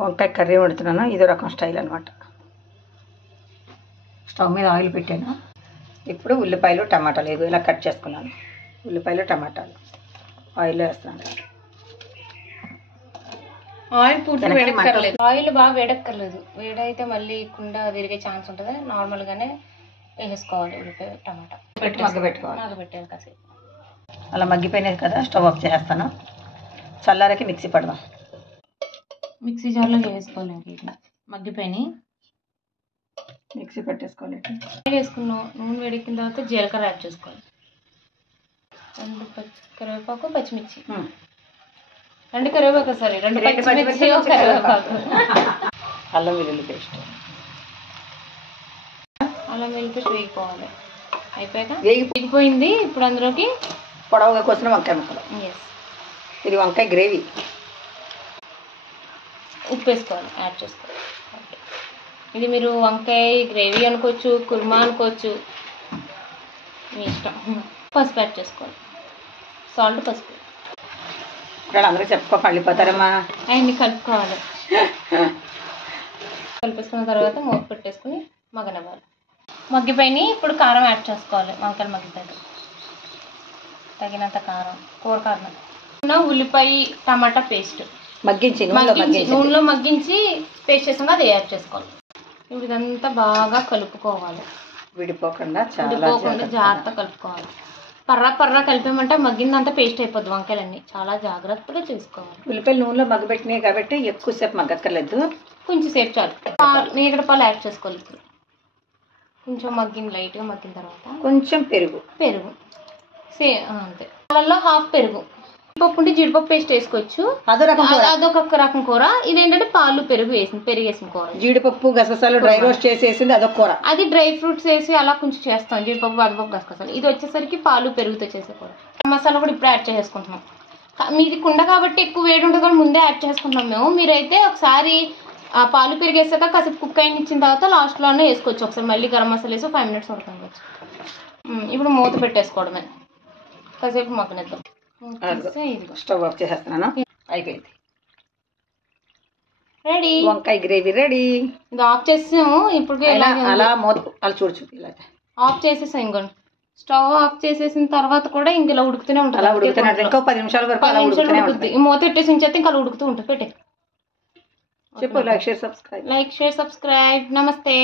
వంకాయ కర్రీ వండుతున్నాను. ఇదో రకం స్టైల్ అనమాట. స్టవ్ మీద ఆయిల్ పెట్టాను. ఇప్పుడు ఉల్లిపాయలు టమాటాలు ఇగో ఇలా కట్ చేసుకున్నాను. ఉల్లిపాయలు టమాటాలు ఆయిల్లో వేస్తున్నాను. ఆయిల్ పూర్తి వేడక్కర్లేదు. ఆయిల్ బాగా వేడక్కర్లేదు. వేడైతే మళ్ళీ కుండ విరిగే ఛాన్స్ ఉంటుంది. నార్మల్గానే వేసేసుకోవాలి. ఉల్లిపాయ టమాటా పెట్టి మగ్గబెట్టుకోవాలి. మగ్గబెట్టాను కాసేపు. అలా మగ్గిపోయినది కదా, స్టవ్ ఆఫ్ చేస్తాను. చల్లారకి మిక్సీ పడదాం. మిక్సీ జార్లో వేసుకోవాలి. ఇట్లా మగ్గిపోయినాయి మిక్సీ పెట్టేసుకోవాలి. వేసుకున్నాం. నూనె వేడెక్కిన తర్వాత జీలకర్ర యాడ్ చేసుకోవాలి. 2 కరివేపాకు పచ్చిమిర్చి. 2 కరివేపాకు సారీ 2 పచ్చిమిర్చి కరివేపాకు. అల్లం వెల్లుల్లి పేస్ట్. అల్లం వెల్లుల్లి పేస్ట్ వేగిపోవాలి. అయిపోయాక వేగిపోయింది. ఇప్పుడు అందులోకి పొడవుగా కోసిన వంకాయ ముక్కలు. ఇది వంకాయ గ్రేవీ. ఉప్పు వేసుకోవాలి. యాడ్ చేసుకోవాలి. ఇది మీరు వంకాయ గ్రేవీ అనుకోవచ్చు, కుర్మా అనుకోవచ్చు, మీ ఇష్టం. పసుపు యాడ్ చేసుకోవాలి. సాల్ట్, పసుపు. ఇక్కడ అందరూ చెప్పుకో పళ్ళిపోతారమ్మా. అవన్నీ కలుపుకోవాలి. కలిపేసుకున్న తర్వాత మూత పెట్టేసుకుని మగ్గనివ్వాలి. మగ్గిపోయి ఇప్పుడు కారం యాడ్ చేసుకోవాలి. వంకాయలు మగ్గిపోయి తగినంత కారం, కూర కారం. ఉల్లిపాయ టమాటా పేస్ట్ మగ్గించి నూనెలో మగ్గించి పేస్ట్ చేసాక అది యాడ్ చేసుకోవాలి. ఇప్పుడు ఇదంతా బాగా కలుపుకోవాలి. విడిపోకుండా జాగ్రత్తగా కలుపుకోవాలి. పర్రా కలిపామంటే మగ్గిందంతా పేస్ట్ అయిపోద్ది. వంకాయలన్నీ చాలా జాగ్రత్తగా చేసుకోవాలి. ఉల్లిపాయలు నూనెలో మగ్గబెట్టినాయి కాబట్టి ఎక్కువసేపు మగ్గక్కర్లేదు. కొంచెం సేపు చాలు. మీగడ పాలు యాడ్ చేసుకోవాలి. ఇప్పుడు కొంచెం లైట్గా మగ్గిన తర్వాత కొంచెం పెరుగు అంతే. పాలల్లో హాఫ్ పెరుగు. జీడిపప్పు ఉంటే జీడిపప్పు పేస్ట్ వేసుకోవచ్చు. అదొక రకం కూర. ఇదేంటంటే పాలు పెరుగు వేసిన కూర. జీడిపప్పు గసగసాలు డ్రై రోస్ట్ చేసేసింది అదొక కూర. అది డ్రై ఫ్రూట్స్ వేసి అలా కొంచెం చేస్తాం. జీడిపప్పు బాదపప్పు గసగసాలు. ఇది వచ్చేసరికి పాలు పెరుగుతో చేసే కూర. మసాలా కూడా ఇప్పుడు యాడ్ చేసుకుంటున్నాం. మీది కుండ కాబట్టి ఎక్కువ వేడి ఉంటుంది కానీ ముందే యాడ్ చేసుకుంటున్నాం మేము. మీరైతే ఒకసారి పాలు పెరుగు వేసాక కాసేపు కుక్ అయిన ఇచ్చిన తర్వాత లాస్ట్లోనే వేసుకోవచ్చు. ఒకసారి మళ్ళీ గరం మసాలా వేసి 5 minutes ఉడకనివ్వచ్చు. ఇప్పుడు మూత పెట్టేసుకోవడమే. కాసేపు మగ్గనిద్దాం. స్టవ్ ఆఫ్ చేసేస్తున్నాను. అయిపోయింది. రెడీ. వంకాయ గ్రేవీ రెడీ. ఇది ఆఫ్ చేసాము. ఇప్పుడు అలా మూత అలా చూడు ఇలా ఆఫ్ చేసేసాం. ఇంకోండి స్టవ్ ఆఫ్ చేసేసిన తర్వాత కూడా ఇంక ఇలా ఉడుకుతూనే ఉంటుంది. అలా ఉడుకుతున్నట్టు ఇంకో 10 నిమిషాల వరకు అలా ఉడుకుతుంది. మూత పెట్టేసి ఉంచేస్తే ఇంకా ఉడుకుతూ ఉంటుంది. పెట్టే చెప్పు. Like share subscribe. నమస్తే.